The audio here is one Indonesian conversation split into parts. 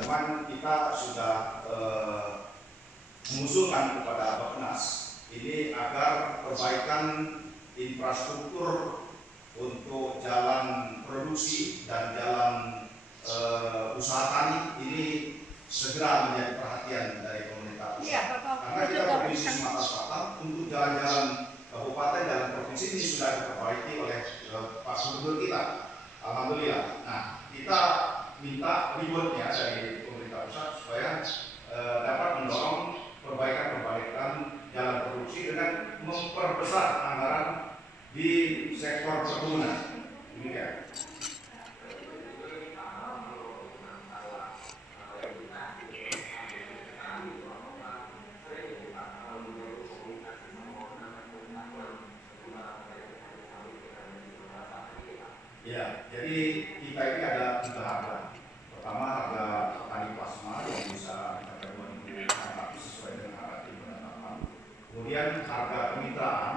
teman-teman kita sudah mengusulkan kepada Bappenas ini agar perbaikan infrastruktur untuk jalan produksi dan jalan usaha tani ini segera menjadi perhatian dari pemerintah pusat. Karena kita provinsi Sumatera Selatan untuk jalan-jalan kabupaten dan provinsi ini sudah diperbaiki oleh Pak Gubernur kita. Alhamdulillah. Nah, kita minta rewardnya dari pemerintah pusat supaya dapat mendorong perbaikan jalan produksi dengan memperbesar anggaran di sektor perkebunan. Demikian. Ya, jadi kita ini ada 3 harga. Pertama harga petani plasma yang bisa mencapai 2.600 sesuai dengan harga timur penetapan. Kemudian harga kemitraan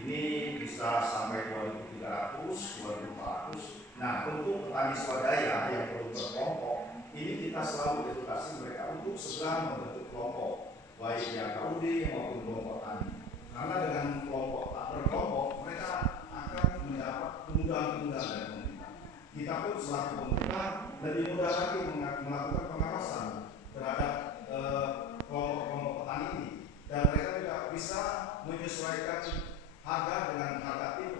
ini bisa sampai 2.300, 2.400. Nah, untuk petani swadaya yang belum berkelompok, ini kita selalu edukasi mereka untuk segera membentuk kelompok, baik yang KUD maupun kelompok tani. Karena dengan kelompok tak berkelompok, mereka akan mendapat kemudahan-kemudahan dari pemerintah. Kita pun selaku pemerintah lebih mudah lagi melakukan pengawasan terhadap kelompok-kelompok petani ini, dan mereka juga bisa menyesuaikan harga dengan harga tim